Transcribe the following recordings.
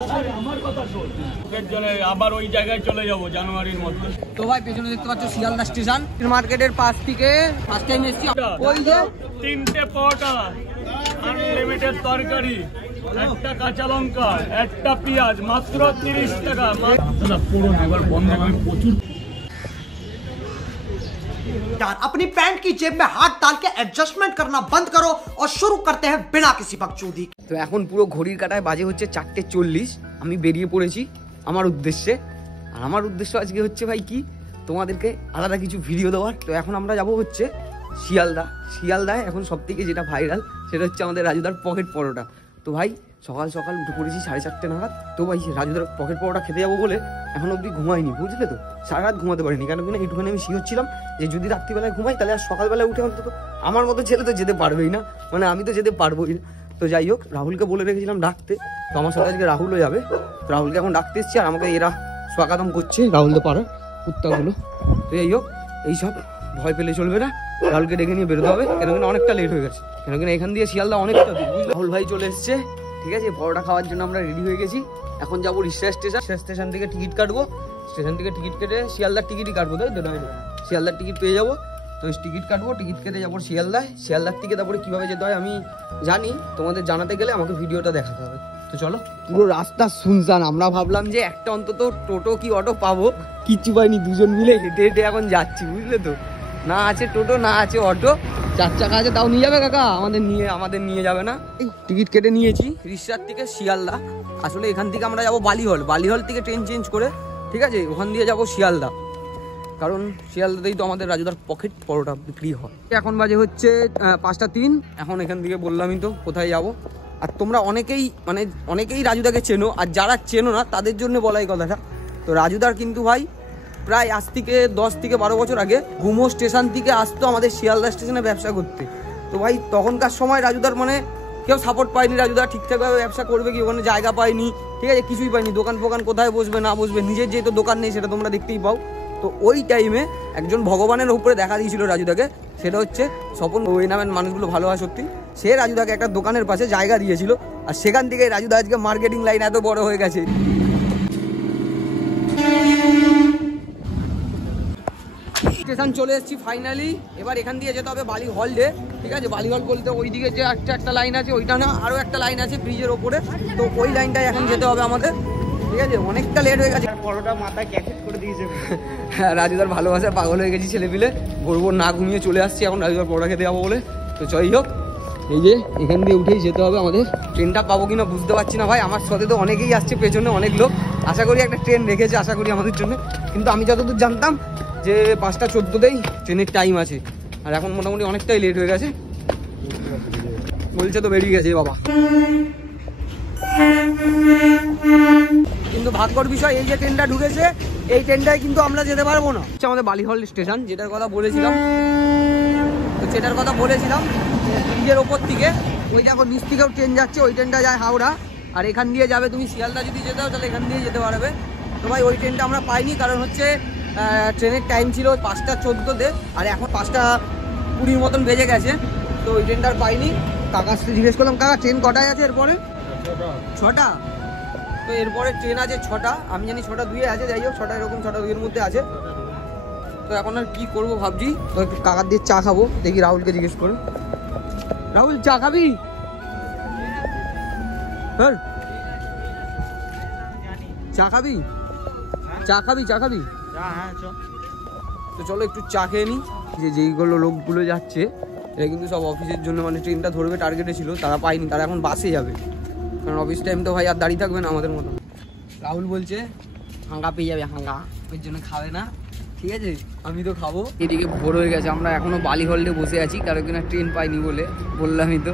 আমার কথা শোন, আবার ওই জায়গায় চলে যাবো জানুয়ারির মধ্যে। তো ভাই পেছনে দেখতে পাচ্ছ শিয়ালদা স্টেশন মার্কেটের পাশ থেকে ফার্স্ট টাইম এসেছি। ওই যে 3টে পরোটা, আনলিমিটেড তরকারি, একটা কাঁচা লঙ্কা, একটা পেঁয়াজ, মাত্র 30 টাকা। পুরো এবার বন্ধ করে প্রচুর। अपनी पैंट की जेब में हाथ डाल के एडजस्टमेंट करना बंद करो और शुरू करते हैं बिना किसी बकचोदी। তো এখন পুরো ঘড়ির কাঁটায় বাজে হচ্ছে 4:40। আমি বেরিয়ে পড়েছি আমার উদ্দেশ্যে। আর আমার উদ্দেশ্য আজকে হচ্ছে ভাই কি, তোমাদেরকে আলাদা কিছু ভিডিও দেওয়ার। তো এখন আমরা যাব হচ্ছে শিয়ালদায় এখন সব থেকে যেটা ভাইরাল সেটা হচ্ছে আমাদের রাজুদার পকেট পরোটা। তো ভাই সকাল সকাল উঠে পড়েছি 4:30 নাগাদ। তো ভাই রাজুদার পকেট পরোটা খেতে যাবো বলে এখন অবধি ঘুমাইনি, বুঝলে তো। সারা রাত ঘুমাতে পারিনি, কেন কিনা একটুখানি আমি শিওর ছিলাম যে যদি রাত্রিবেলায় ঘুমাই তাহলে আর সকালবেলায় উঠে অন্তত আমার মতো ছেলে তো যেতে পারবেই না, মানে আমি তো যেতে পারবোই না। তো যাই হোক, রাহুলকে বলে রেখেছিলাম ডাকতে, তো আমার সাথে আজকে রাহুলও যাবে। তো রাহুলকে এখন ডাকতে এসছি আর আমাকে এরা স্বাগতম করছে, রাহুল তো পাড়ার কুত্তাগুলো। তো যাই হোক, এইসব ভয় পেলে চলবে না, রাহুলকে ডেকে নিয়ে বেরোতে হবে, কেন কিনা অনেকটা লেট হয়ে গেছে, কেন কিনা এখান দিয়ে শিয়ালদা অনেকটা দূর। রাহুল ভাই চলে এসছে, ঠিক আছে। পরোটা খাওয়ার জন্য আমরা রেডি হয়ে গেছি। এখন যাবো রিক্সা স্টেশন থেকে টিকিট কাটবো। স্টেশন থেকে টিকিট কেটে শিয়ালদার টিকিটই কাটবো, তাই তো? শিয়ালদার টিকিট পেয়ে যাবো। তো টিকিট কাটবো, টিকিট কেটে যাবো শিয়ালদার থেকে তারপরে কীভাবে যেতে হয় আমি জানি, তোমাদের জানাতে গেলে আমাকে ভিডিওটা দেখাতে হবে। তো চলো। পুরো রাস্তা শুনশান, আমরা ভাবলাম যে একটা অন্তত টোটো কি অটো পাবো, কিচ্ছু পাইনি। দুজন মিলে হেঁটে হেঁটে এখন যাচ্ছি, বুঝলে তো। না আছে টোটো, না আছে অটো, 4 চাকা আছে তাও নিয়ে যাবে কাকা, আমাদের নিয়ে যাবে না। টিকিট কেটে নিয়েছি রিক্সার থেকে শিয়ালদা। আসলে এখান থেকে আমরা যাবো বালিহল থেকে ট্রেন চেঞ্জ করে, ঠিক আছে, ওখান দিয়ে যাবো শিয়ালদা, কারণ শিয়ালদাতেই তো আমাদের রাজুদার পকেট পরোটা বিক্রি হয়। এখন বাজে হচ্ছে 5:03। এখন এখান থেকে বললামই তো কোথায় যাব। আর তোমরা অনেকেই রাজুদাকে চেনো, আর যারা চেনো না তাদের জন্য বলাই কথাটা। তো রাজুদার কিন্তু ভাই প্রায় আজ থেকে 10 থেকে 12 বছর আগে গুমো স্টেশন থেকে আসতো আমাদের শিয়ালদা স্টেশনে ব্যবসা করতে। তো ভাই তখনকার সময় রাজুদার কেউ সাপোর্ট পায়নি, রাজুদা ঠিকঠাকভাবে ব্যবসা করবে কি, ওখানে জায়গা পায়নি, ঠিক আছে, কিছুই পায়নি। দোকান ফোকান কোথায় বসবে না বসবে, নিজের যেহেতু দোকান নেই সেটা তোমরা দেখতেই পাও। তো ওই টাইমে একজন ভগবানের উপরে দেখা দিয়েছিল রাজুদাকে, সেটা হচ্ছে স্বপন। ওই নামের মানুষগুলো ভালো হয় সত্যি। সে রাজুদাকে একটা দোকানের পাশে জায়গা দিয়েছিল, আর সেখান থেকে রাজুদা আজকে মার্কেটিং লাইন এত বড় হয়ে গেছে। স্টেশন চলে এসেছি ফাইনালি। এবার এখান দিয়ে যেতে হবে বালি হল্ডে, ঠিক আছে। বালি হল বলতে ওইদিকে যে একটা লাইন আছে, ওইটা না আরও একটা লাইন আছে ব্রিজের ওপরে, তো ওই লাইনটায় এখন যেতে হবে আমাদের, ঠিক আছে। অনেকটা লেট হয়ে গেছে। পরোটা মাথায় ক্যাসেট করে দিয়েছে। হ্যাঁ, রাজুদার ভালোবাসায় পাগল হয়ে গেছি ছেলেপিলে, ভোর না ঘুমিয়ে চলে আসছি এখন রাজুদার পরোটা খেতে যাবো বলে। তো যাই হোক, এই যে এখান দিয়ে উঠেই যেতে হবে আমাদের। ট্রেনটা পাবো কিনা বুঝতে পারছি না ভাই, আমার সাথে তো অনেকেই আসছে, পেছনে অনেক লোক। আশা করি একটা ট্রেন রেখেছে, আশা করি আমাদের জন্য। কিন্তু আমি যতদূর জানতাম যে 5:14তেই ট্রেনের টাইম আছে, আর এখন মোটামুটি অনেকটাই লেট হয়ে গেছে বলছে। তো বেরিয়ে গেছে বাবা। কিন্তু ভাগ্যর বিষয়, এই যে ট্রেনটা ঢুকেছে, এই ট্রেনটায় কিন্তু আমরা যেতে পারবো না। আমাদের বালিহল স্টেশন যেটার কথা বলেছিলাম, তো সেটার কথা বলেছিলাম ব্রিজের ওপর থেকে ওই যে এখন নিচ থেকেও ট্রেন যাচ্ছে, ওই ট্রেনটা যায় হাওড়া, আর এখান দিয়ে যাবে তুমি শিয়ালদা। যদি যেতে হয় তাহলে এখান দিয়ে যেতে পারবে। তো ভাই ওই ট্রেনটা আমরা পাইনি, কারণ হচ্ছে ট্রেনের টাইম ছিল 5:14তে, আর এখন 5:20 মতন বেজে গেছে। তো ওই ট্রেনটা আর পাইনি। কাকার সাথে জিজ্ঞেস করলাম, কাকা ট্রেন কটায় আছে এরপরে? 6টা। তো এরপরে ট্রেন আছে 6টা, আমি জানি 6:02 আছে। যাই হোক, 6টা এরকম 6:02 মধ্যে আছে। তো এখন আর কি করবো ভাবছি। তো একটু কাকার দিয়ে চা খাবো, দেখি রাহুলকে জিজ্ঞেস করে। রাহুল চা খাবি? হ্যাঁ, চা খাবি? চা খাবি? তো চলো একটু চা খেয়ে নিই। যেইগুলো লোকগুলো যাচ্ছে এরা কিন্তু সব অফিসের জন্য, ট্রেনটা ধরবে টার্গেটে ছিল, তারা পায়নি, তারা এখন বাসে যাবে, কারণ অফিস টাইম তো ভাই আর দাঁড়িয়ে থাকবে না আমাদের মতো। রাহুল বলছে হাঙ্গা পেয়ে যাবে, হাঙ্গা, ওই জন্য খাবে না, ঠিক আছে। আমি তো খাবো। এদিকে ভোর হয়ে গেছে, আমরা এখনো বালি হল্ডে বসে আছি, কারণ কিনা ট্রেন পাইনি বলে বললামই তো।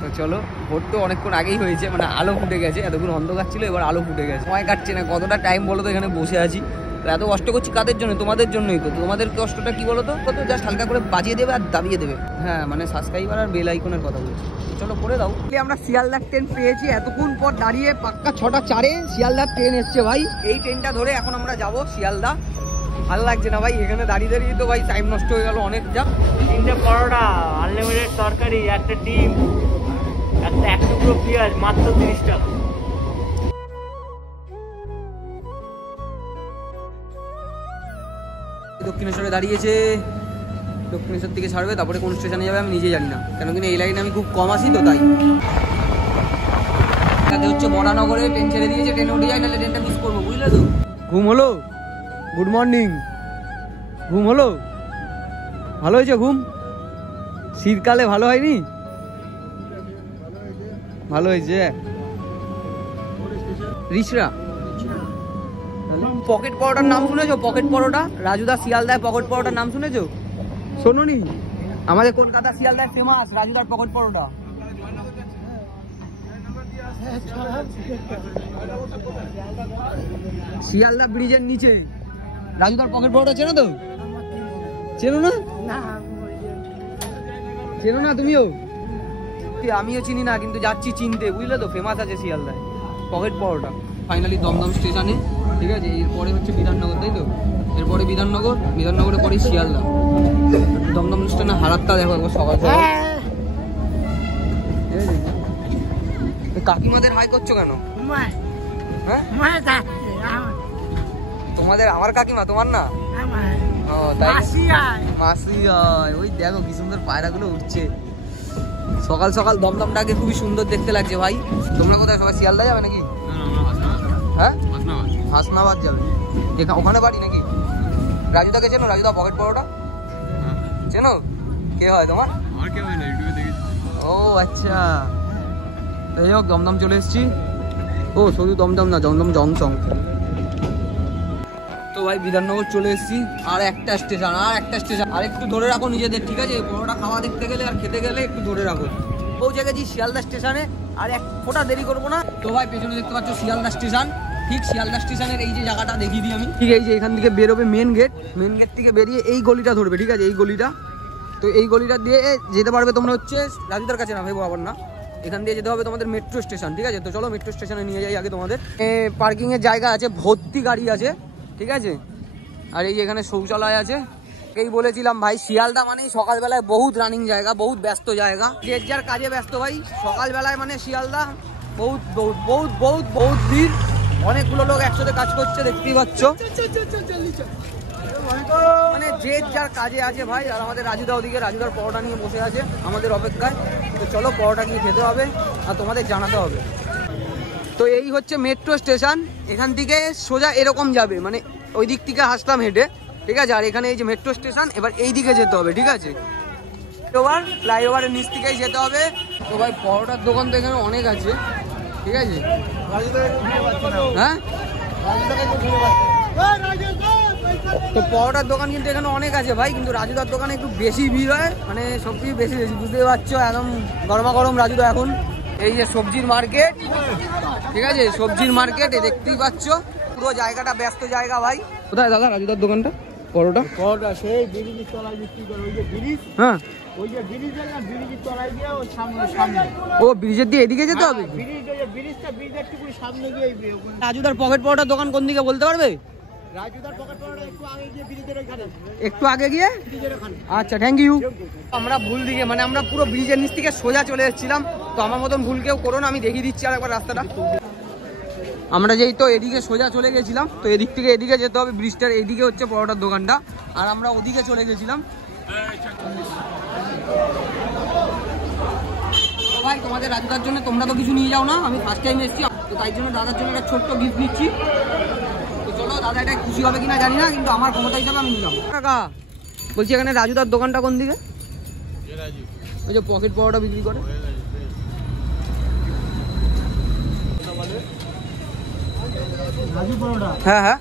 তো চলো, ভোর তো অনেকক্ষণ আগেই হয়েছে, আলো ফুটে গেছে। এতক্ষণ অন্ধকার ছিল, এবার আলো ফুটে গেছে। সময় কাটছে না, কতটা টাইম বলো তো এখানে বসে আছি। তো এত কষ্ট করছি কাদের জন্য? তোমাদের জন্যই তো। তোমাদের কষ্টটা কি বলো তো? কত জাস্ট হালকা করে বাজিয়ে দেবে আর দাবিয়ে দেবে। হ্যাঁ, সাবস্ক্রাইবার আর বেল আইকনের কথা বলছি। চলো করে দাও। আমরা শিয়ালদার ট্রেন পেয়েছি, এতক্ষণ পর দাঁড়িয়ে পাক্কা 6:04 শিয়ালদার ট্রেন এসছে ভাই। এই ট্রেনটা ধরে এখন আমরা যাব শিয়ালদা। ভালো লাগছে না ভাই এখানে দাঁড়িয়ে দাঁড়িয়ে, তো ভাই টাইম নষ্ট হয়ে গেল অনেক। যা 3টে পরোটা, আনলিমিটেড তরকারি, একটা ডিম, একটা 1 টুকরো পেঁয়াজ, মাত্র 30 টাকা। দক্ষিণেশ্বরে দাঁড়িয়েছে, দক্ষিণেশ্বর থেকে ছাড়বে, তারপরে কোন স্টেশনে যাবে আমি নিজে জানি না, কেন কিনা এই লাইনে আমি খুব কম আসি তো তাই। তাতে হচ্ছে বরানগরে ট্রেন ছেড়ে দিয়েছে, ট্রেনে উঠে যাই, নাহলে ট্রেনটা মিস করবো, বুঝলে তো। ঘুম হলো? Good morning. ঘুম হলো? ভালো হয়েছে ঘুম? শীতকালে ভালো হয়নি? ভালো হয়েছে। রিচরা পকেট পরোটার নাম শুনেছো? পকেট পরোটা, রাজুদা শিয়ালদায় পকেট পরোটার নাম শুনেছো? শোনোনি? আমাদের কলকাতা শিয়ালদায় ফেমাস রাজুদার পকেট পরোটা। শিয়ালদা ব্রিজের নিচে রাজুদার পকেট পরোটা চেনো তো? চেনো না? চেনো না তুমিও? আমিও চিনি না, কিন্তু যাচ্ছি চিনতে, বুঝলে তো। ফেমাস আছে শিয়ালদায় পকেট পরোটা। ফাইনালি দমদম স্টেশনে, ঠিক আছে। এরপরে হচ্ছে বিধাননগর, তাই তো? এরপরে বিধাননগর, বিধাননগরে পরে শিয়ালদা। দমদম স্টেশনে হারাতটা দেখো একবার সকাল সকাল। কাকিমাদের হাই করছো কেন? হ্যাঁ তোমাদের, আমার কাকিমা তোমার না? ও তাই, মাসি হয়। ওই দেখো কি সুন্দর পায়রাগুলো উঠছে সকাল সকাল। দমদমটাকে খুবই সুন্দর দেখতে লাগছে ভাই। তোমরা কোথায় সবাই শিয়ালদা যাবে নাকি? হ্যাঁ হাসনাবাদ যাবে। ওখানে বাড়ি নাকি? রাজুদাকে চেনো? রাজুদা পকেট পরোটা চেনো? কে হয় তোমার? ও আচ্ছা, যাই হোক দমদম চলে এসেছি। ও শুধু দমদম না, দমদম জংশন। তো ভাই বিধাননগর চলে এসেছি। আর একটা স্টেশন, আর একটা স্টেশন। আর একটু ধরে রাখো নিজেদের, ঠিক আছে? পরোটা খাওয়া দেখতে গেলে আর খেতে গেলে একটু ধরে রাখো। পৌঁছে গেছি শিয়ালদা স্টেশনে, আর এক ফোঁটা দেরি করবো না। তো ভাই পেছনে দেখতে পাচ্ছ শিয়ালদা স্টেশন। ঠিক শিয়ালদা স্টেশনের এই যে জায়গাটা দেখিয়ে দিই আমি, ঠিক এই যে এখান থেকে বেরোবে মেন গেট। মেন গেট থেকে বেরিয়ে এই গলিটা ধরবে, ঠিক আছে? এই গলিটা, তো এই গলিটা দিয়ে যেতে পারবে তোমরা হচ্ছে রাজুদার কাছে, না ভাই আবার না, এখান দিয়ে যেতে হবে তোমাদের মেট্রো স্টেশন, ঠিক আছে? তো চলো মেট্রো স্টেশনে নিয়ে যাই আগে তোমাদের। পার্কিং এর জায়গা আছে, ভর্তি গাড়ি আছে, ঠিক আছে? আর এই যে এখানে শৌচালয় আছে। এই বলেছিলাম ভাই, শিয়ালদা মানেই সকালবেলায় বহুত রানিং জায়গা, বহুত ব্যস্ত জায়গা। যে যার কাজে ব্যস্ত ভাই। সকালবেলায় মানে শিয়ালদা বহুত বহুত বহুত বহুত বহুত ভিড়। অনেকগুলো লোক একসাথে কাজ করছে, দেখতেই পাচ্ছ। মানে যে যার কাজে আছে ভাই। আর আমাদের রাজুদা ওদিকে রাজুদার পরোটা নিয়ে বসে আছে আমাদের অপেক্ষায়। তো চলো পরোটা নিয়ে খেতে হবে আর তোমাদের জানাতে হবে। তো এই হচ্ছে মেট্রো স্টেশন। এখান থেকে সোজা এরকম যাবে, মানে ওই দিক থেকে আসলাম হেঁটে, ঠিক আছে? আর এখানে এই যে মেট্রো স্টেশন, এবার এই দিকে যেতে হবে, ঠিক আছে? ফ্লাইওভারের নিচ থেকেই যেতে হবে। তো ভাই পরোটার দোকান তো এখানে অনেক আছে, ঠিক আছে? হ্যাঁ, তো পরোটার দোকান কিন্তু এখানে অনেক আছে ভাই, কিন্তু রাজুদার দোকানে একটু বেশি ভিড় হয়, মানে সব কিছু বেশি বেশি, বুঝতে পারছো? একদম গরমা গরম রাজুদা এখন। এই যে সবজির মার্কেট, ঠিক আছে? সবজির মার্কেট দেখতেই পাচ্ছ, পুরো জায়গাটা ব্যস্ত জায়গা ভাই। কোথায় দাদা রাজুদার দোকানটা? পরোটা সেই ব্রিজের তলায় বিক্রি করে, ওই যে ব্রিজ, হ্যাঁ ওই যে ব্রিজ না, ব্রিজের তলায় গিয়ে ওই সামনে। ও ব্রিজের দিয়ে এদিকে যেতে হবে? ব্রিজটা ব্রিজের ঠিক সামনে গিয়ে। রাজুদার পকেট পরোটার দোকান কোন দিকে বলতে পারবে? রাজুদার পকেট পরোটা একটু আগে গিয়ে ব্রিজের ওখানে, একটু আগে গিয়ে। আচ্ছা থ্যাংক ইউ। আমরা ভুল দিকে, মানে আমরা পুরো ব্রিজের নিচ থেকে সোজা চলে এসেছিলাম। তো আমার মতন ভুল কেউ করো না, আমি দেখিয়ে দিচ্ছি আর একবার রাস্তাটা। আমরা যেই তো এদিকে সোজা চলে গেছিলাম, তো এদিক থেকে এদিকে যেতে হবে, ব্রিজটার এদিকে হচ্ছে পরোটার দোকানটা, আর আমরা ওদিকে চলে গেছিলাম। ভাই তোমাদের রাজুদার জন্য তোমরা তো কিছু নিয়ে যাও না, আমি ফার্স্ট টাইম এসেছি, তো তাই জন্য দাদার জন্য একটা ছোট্ট গিফট নিচ্ছি। তো চলো, দাদা এটা খুশি হবে কিনা জানি না, কিন্তু আমার ক্ষমতা হিসাবে আমি নিলাম। কাকা বলছি এখানে রাজুদার দোকানটা কোন দিকে? ওই যে পকেট পরোটা বিক্রি করে। হ্যাঁ হ্যাঁ,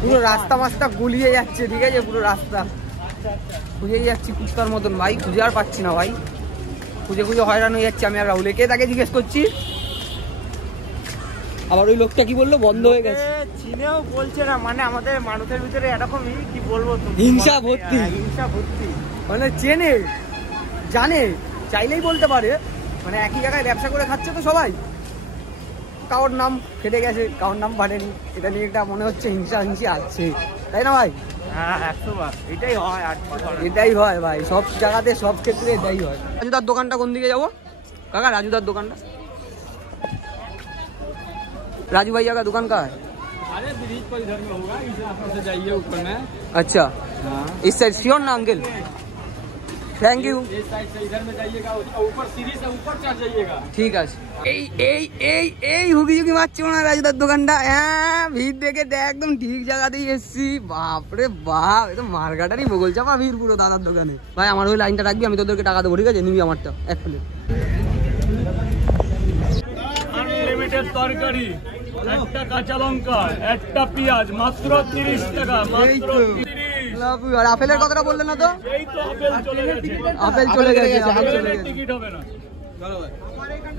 পুরো রাস্তা মাস্তা গুলিয়ে যাচ্ছে, ঠিক আছে? পুরো রাস্তা খুঁজে যাচ্ছি কুত্তার মতন ভাই, খুঁজে আর পাচ্ছি না ভাই। খুঁজে খুঁজে হয়রান হয়ে যাচ্ছে আমি আর রাহুলে। কে তাকে জিজ্ঞেস করছি, আবার ওই লোকটা কি বললো বন্ধ হয়ে গেছে, চিনেও বলছে না। মানে আমাদের মানুষের ভিতরে এরকমই, কি বলবো, হিংসা ভর্তি। হিংসা ভর্তি, মানে চেনে জানে, চাইলেই বলতে পারে। মানে একই জায়গায় ব্যবসা করে খাচ্ছে তো সবাই, কারোর নাম ফেটে গেছে, কারোর নাম বাড়েনি, এটা নিয়ে একটা মনে হচ্ছে হিংসা হিংসি আছে, তাই না ভাই? হ্যাঁ 100বার এটাই হয়। এটাই হয় ভাই, সব জায়গাতে সব ক্ষেত্রে এটাই হয়। রাজুদার দোকানটা কোন দিকে যাবো কাকা? রাজুদার দোকানটা राजू भैया का दुकान कहाँ है? अरे ब्रिज पर इधर में होगा, इस रास्ते से जाइए ऊपर में। अच्छा इस साइड श्योर ना अंकल? Thank you. इस साइड से इधर में जाइएगा, ऊपर सीढ़ी से ऊपर चढ़ जाइएगा। ঠিক আছে। এই হুগি হুগি মারছে না রাজুদার দোকানটা। হ্যাঁ ভিড় দেখে দেখ একদম ঠিক জায়গাতেই এসছি। বাপরে বাপ, এ তো মার্কেটারই বগল চাপা ভিড় পুরো দাদার দোকানে। ভাই আমার ওই লাইনটা রাখবি, আমি তোদেরকে টাকা দেবো, ঠিক আছে? নিবি আমারটা এক প্লেট। আনলিমিটেড তরকারি, একটা কাঁচা লঙ্কা, একটা পেঁয়াজ, মাত্র 30 টাকা, মাত্র 30। আর আপেলের কথাটা বললেন না তো? এই তো আপেল চলে গেছে, আপেল চলে গেছে, আপেল চলে আপেলের গেছে। টিকিট হবে না।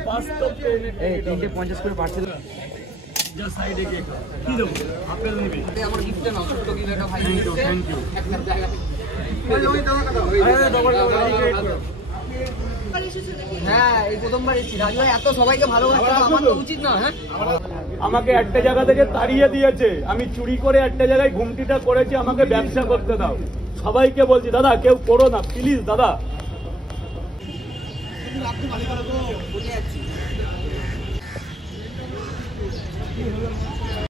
বাস্তব ট্রেনের এই টিকিট হবে। 350 করে পার্সেল। যা সাইডে গিয়ে কি দেবো, আপেল নিবি? আমার গিফটে নাও, ছোট্ট গিফট একটা ভাই থ্যাংক ইউ, থ্যাংক ইউ। একটা জায়গা থেকে। হ্যাঁ এই প্রথমবার এসেছি। রাজু ভাই এত সবাইকে ভালোবাসতে তো আমার তো উচিত না? হ্যাঁ আমাকে একটা জায়গা থেকে তাড়িয়ে দিয়েছে, আমি চুরি করে একটা জায়গায় ঘুমটিটা করেছি, আমাকে ব্যবসা করতে দাও। সবাইকে বলছি দাদা কেউ করো না প্লিজ দাদা।